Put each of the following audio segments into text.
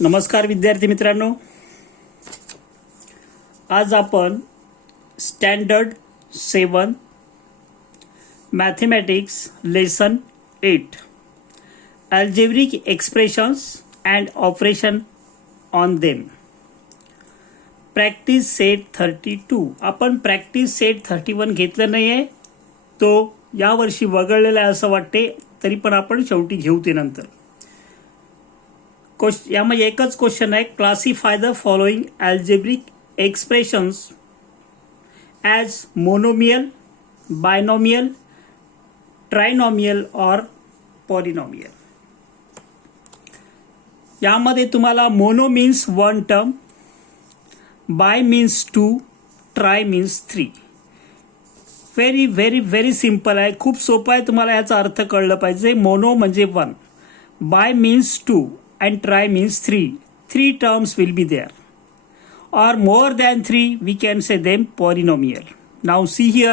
नमस्कार विद्यार्थी मित्रांनो, आज आपण standard 7 mathematics lesson 8 algebraic expressions and operation on them practice set 32 आपण प्रॅक्टिस सेट 31 घेतलं नाही आहे. तो यावर्षी वगळलेला आहे असं वाटते, तरी पण आपण शेवटी घेऊ ते नंतर. यामध्ये एकच क्वेश्चन आहे, classify the following algebraic expressions as monomial, binomial, trinomial और पॉलिनॉमियल. यामध्ये तुम्हाला mono means 1 term, bye means 2, try means 3. Very very very simple आहे, खूप सोपं आहे. तुम्हाला याचा अर्थ कळलं पाहिजे. मोनो म्हणजे 1, bye means 2 and try means 3. 3 terms will be there, or more than 3 we can say them polynomial. Now see here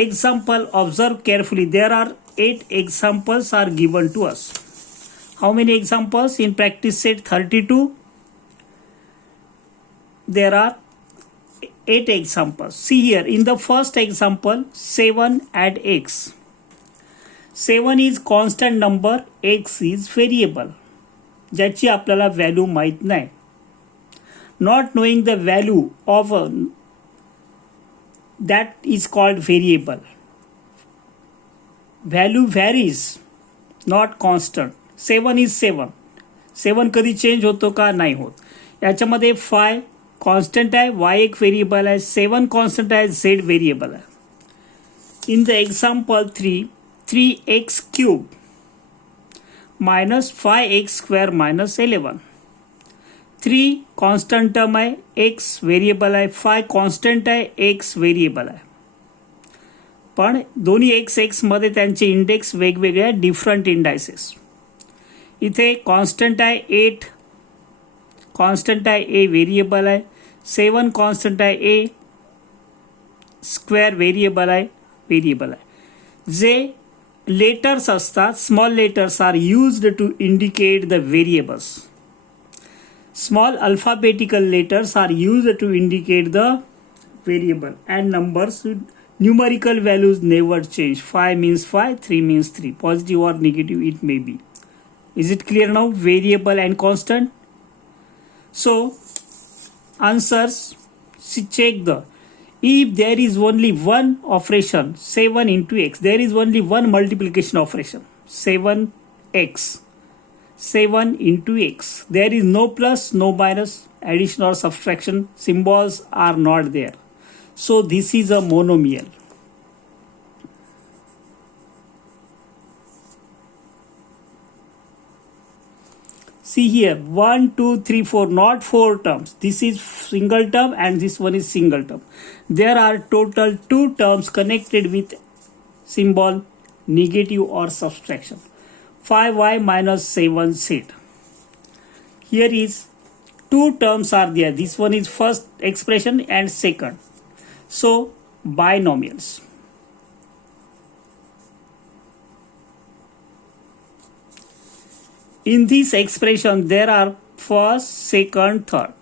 example, observe carefully. There are 8 examples are given to us. How many examples in practice set 32? There are 8 examples. See here, in the first example 7 add x. 7 is constant number, x is variable ज्याची आपल्याला value माहीत नाही. Not knowing the value of that is called variable. Value varies, not constant. 7 is 7. 7 कधी change होतो का? नाही होत. याच्यामध्ये फाय कॉन्स्टंट आहे, वाय एक व्हेरिएबल आहे, 7 कॉन्स्टंट आहे, झेड व्हेरिएबल आहे. In the example 3x cube minus 5x square minus 11. 3 constant term आहे, x variable आहे, 5 constant आहे, x variable आहे. पण दोन्ही x मध्ये त्यांचे इंडेक्स वेगवेगळे आहे, डिफरंट इंडायसेस. इथे कॉन्स्टंट आहे 8, कॉन्स्टंट आहे a व्हेरिएबल आहे, 7 कॉन्स्टंट आहे a स्क्वेअर व्हेरिएबल आहे. जे लेटर्स असतात, small letters are used to indicate the variables. Small alphabetical letters are used to indicate the variable and numbers numerical values never change. 5 means 5, 3 means 3, positive or negative it may be. Is it clear now? Variable and constant. So answers, check the, if there is only one operation 7 into x, there is only one multiplication operation 7x, 7 into x. There is no plus, no minus, addition or subtraction, symbols are not there. So this is a monomial. See here, 1, 2, 3, 4, not 4 terms. This is single term and this one is single term. There are total 2 terms connected with symbol negative or subtraction. 5y minus 7z. Here is 2 terms are there. This one is first expression and second. So binomials. In this expression, there are first, second, third.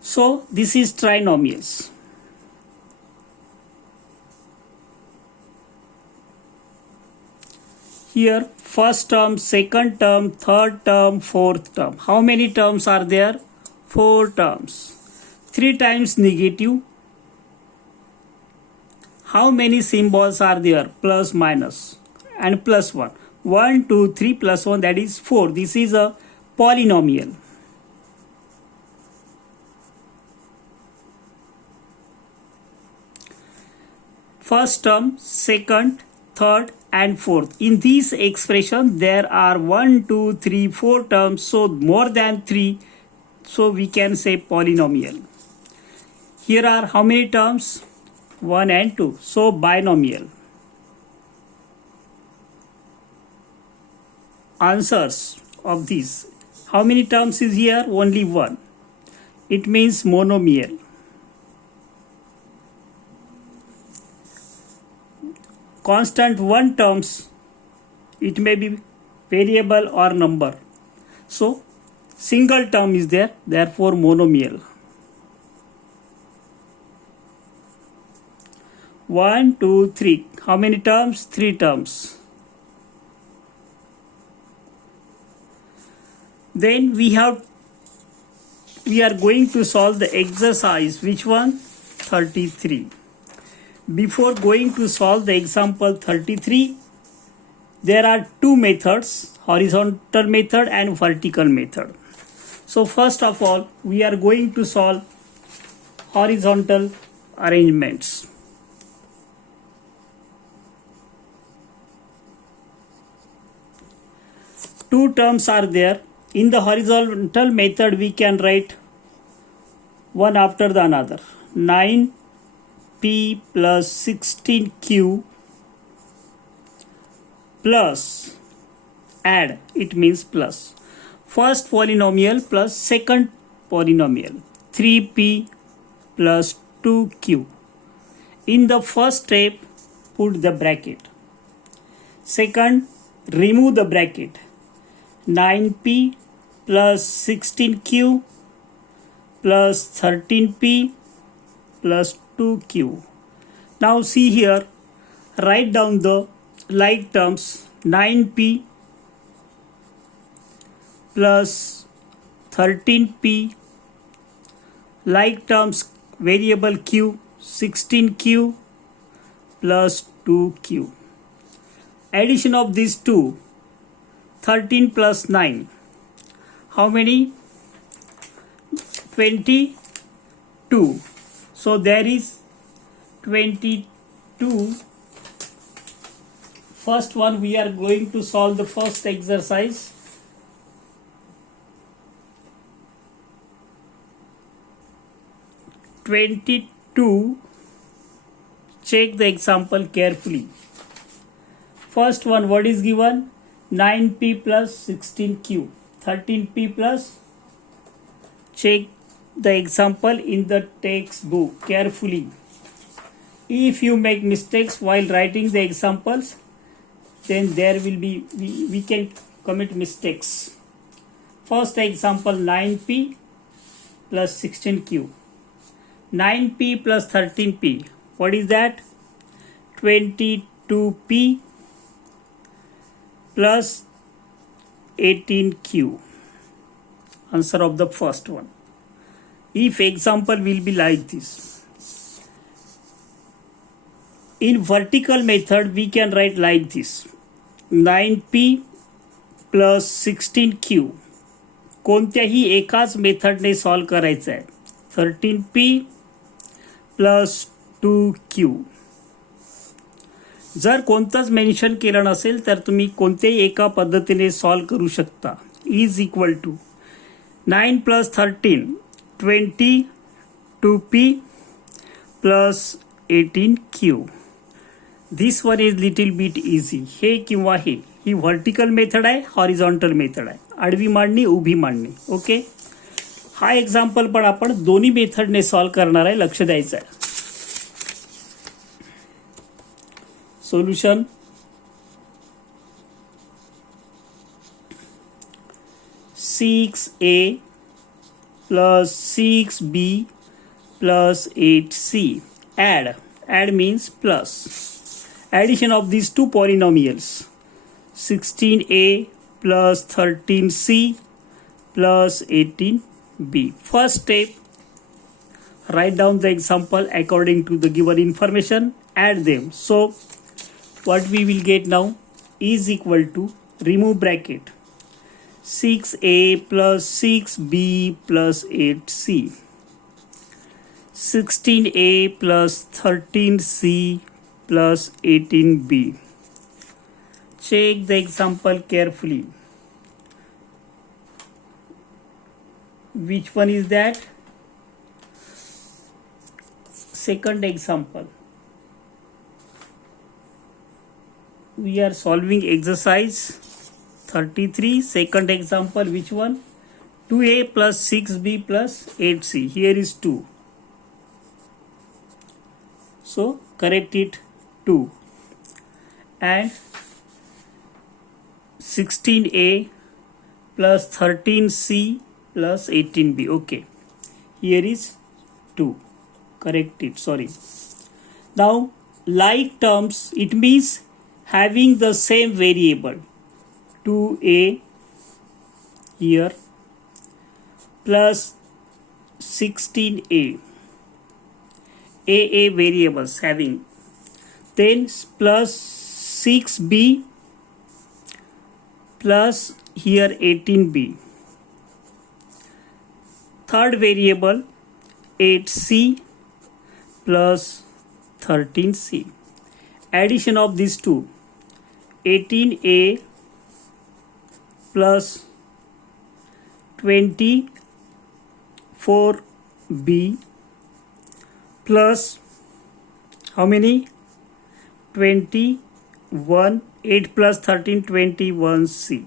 So this is trinomials. Here, first term, second term, third term, fourth term. How many terms are there? 4 terms. 3 times negative. How many symbols are there? Plus, minus, and plus 1. 1, 2, 3 plus 1, that is 4. This is a polynomial. First term, second, third and fourth. In this expression there are 1, 2, 3, 4 terms, so more than 3, so we can say polynomial. Here are how many terms? 1 and 2, so binomial. Answers of these, how many terms is here? Only 1. It means monomial. Constant 1 terms, it may be variable or number. So single term is there, therefore monomial. 1 2 3, how many terms? 3 terms. Then we are going to solve the exercise. Which one? 33. Before going to solve the example 33, there are two methods, horizontal method and vertical method. So first of all, we are going to solve horizontal arrangements. Two terms are there. In the horizontal method, we can write one after the another. 9p plus 16q plus, add, it means plus. First polynomial plus second polynomial, 3p plus 2q. In the first step, put the bracket. Second, remove the bracket. 9p plus 16q plus 13p plus 2q. Now see here, write down the like terms. 9p plus 13p, like terms variable q, 16q plus 2q. Addition of these two, 13 plus 9, how many? 22. So there is 22. First one, we are going to solve the first exercise. Check the example carefully. First one, what is given? 9p plus 16q, 13p plus. Check the example in the textbook carefully. If you make mistakes while writing the examples, then there will be, we can commit mistakes. First example, 9p plus 16q. 9p plus 13p, what is that? 22p plus 18q. Answer of the first one. If example will be like this. In vertical method, we can write like this. 9p plus 16q. कोणत्याही एकाच मेथडने solve करायचं आहे. 13p plus 2q. जर कोणतंच mention केलं नसेल तर तुम्ही कोणत्याही एका पद्धतीने सॉल्व करू शकता. Is equal to 9 plus 13, 22p plus 18q. This one is little bit easy. हे किंवा हे, ही व्हर्टिकल मेथड आहे, हॉरिझॉन्टल मेथड आहे, आडवी मांडणी, उभी मांडणी. ओके, हा एक्झाम्पल पण आपण दोन्ही मेथडने सॉल्व करणार आहे, लक्ष द्यायचं आहे. Solution. Six A plus 6B plus 8C. Add means plus. Addition of these two polynomials. 16A plus 13C plus 18B. First step, write down the example according to the given information, add them. So what we will get now is equal to, remove bracket, 6a plus 6b plus 8c, 16a plus 13c plus 18b. Check the example carefully. Which one is that? Second example. We are solving exercise 33. Second example, which one? 2a plus 6b plus 8c. Here is 2. So correct it, 2. And 16a plus 13c plus 18b. Okay, here is 2. Correct it, sorry. Now like terms, it means having the same variable. 2a here plus 16a, a variables having, then plus 6b plus here 18b, third variable 8c plus 13c, addition of these two, 18a plus 24b plus how many, 21, 8 plus 13, 21c.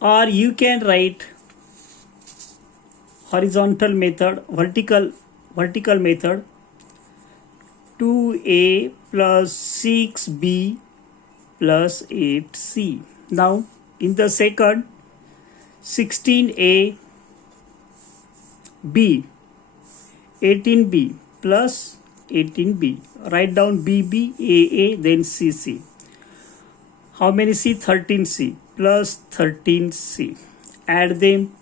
Or you can write horizontal method, vertical method, 2a plus 6b plus 8c. Now in the second, 16a b, 18b plus 18b, write down bb, aa, then cc. How many c? 13c plus 13c, add them,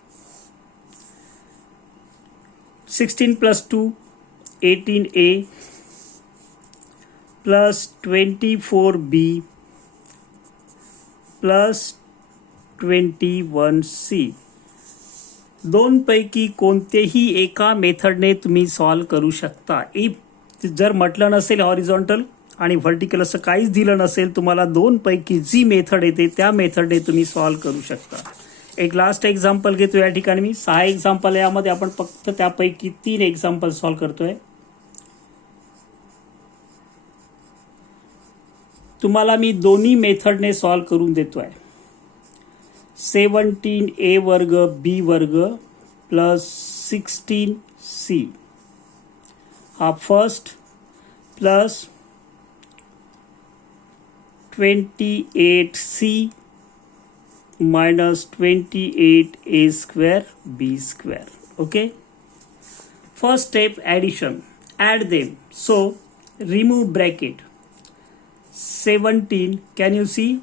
16 plus 2, 18a plus 24b plus 21c. दोनपैकी कोणतेही एका मेथडने तुम्ही solve करू शकता. If जर म्हटलं नसेल horizontal आणि vertical असं काहीच दिलं नसेल, तुम्हाला दोनपैकी जी मेथड येते त्या मेथडने तुम्ही सॉल्व करू शकता. एक लास्ट एक्झाम्पल घेतो या ठिकाणी मी. 6 एक्झाम्पल, यामध्ये आपण फक्त त्यापैकी 3 एक्झाम्पल सॉल्व करतोय. तुम्हाला मी दोन्ही मेथडने सॉल्व करून देतोय. 17a वर्ग b वर्ग प्लस 16c हा first plus 28c minus 28a square b square. Okay, first step, addition, add them. So remove bracket. 17, can you see?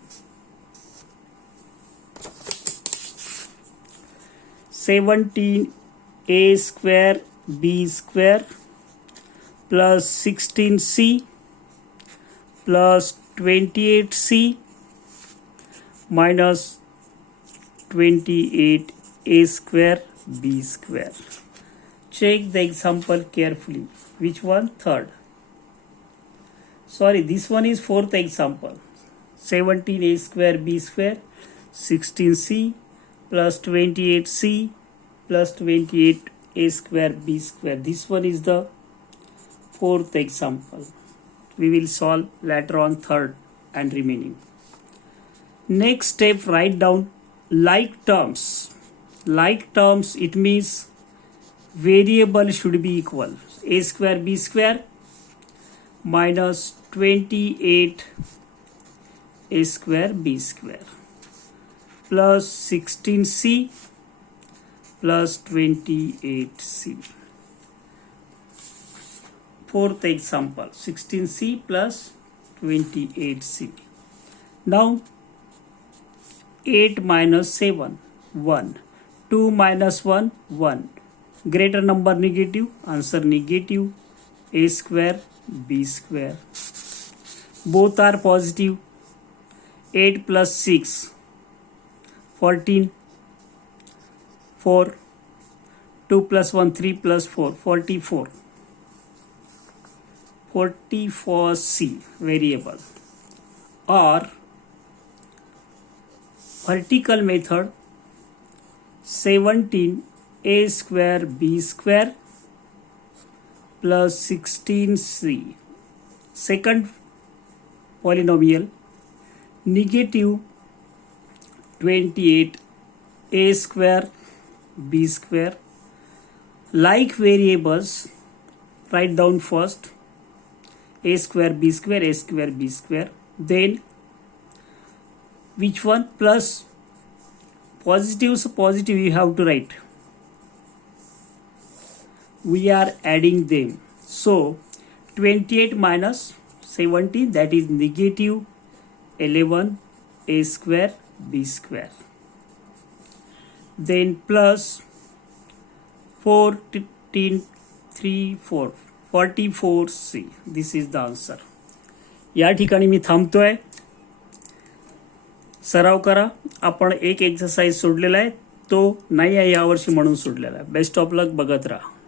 17a square b square plus 16c plus 28c minus 28a square b square. Check the example carefully. Which one? Third. Sorry, this one is fourth example. 17a square b square, 16c plus 28c plus 28a square b square. This one is the fourth example. We will solve later on third and remaining. Next step, write down like terms. Like terms, it means variable should be equal. A square b square minus 28 a square b square plus 16c plus 28c. Fourth example, 16c plus 28c. Now 8 minus 7, 1. 2 minus 1, 1. Greater number negative, answer negative. A square, b square. Both are positive. 8 plus 6, 14. 4. 2 plus 1, 3 plus 4, 44. 44c variable. Or vertical method, 17a square b square plus 16c. Second polynomial, negative 28a square b square. Like variables, write down first a square b square, a square b square. Then which one? Plus positive you have to write. We are adding them. So 28 minus 70, that is negative 11 a square b square. Then plus 14 3 4 44c. This is the answer. या ठिकाणी मी थांबतोय. सराव करा. आपण एक exercise सोडलेला आहे, तो नाही आहे यावर्षी म्हणून सोडलेला आहे. Best of luck. बघत राहा.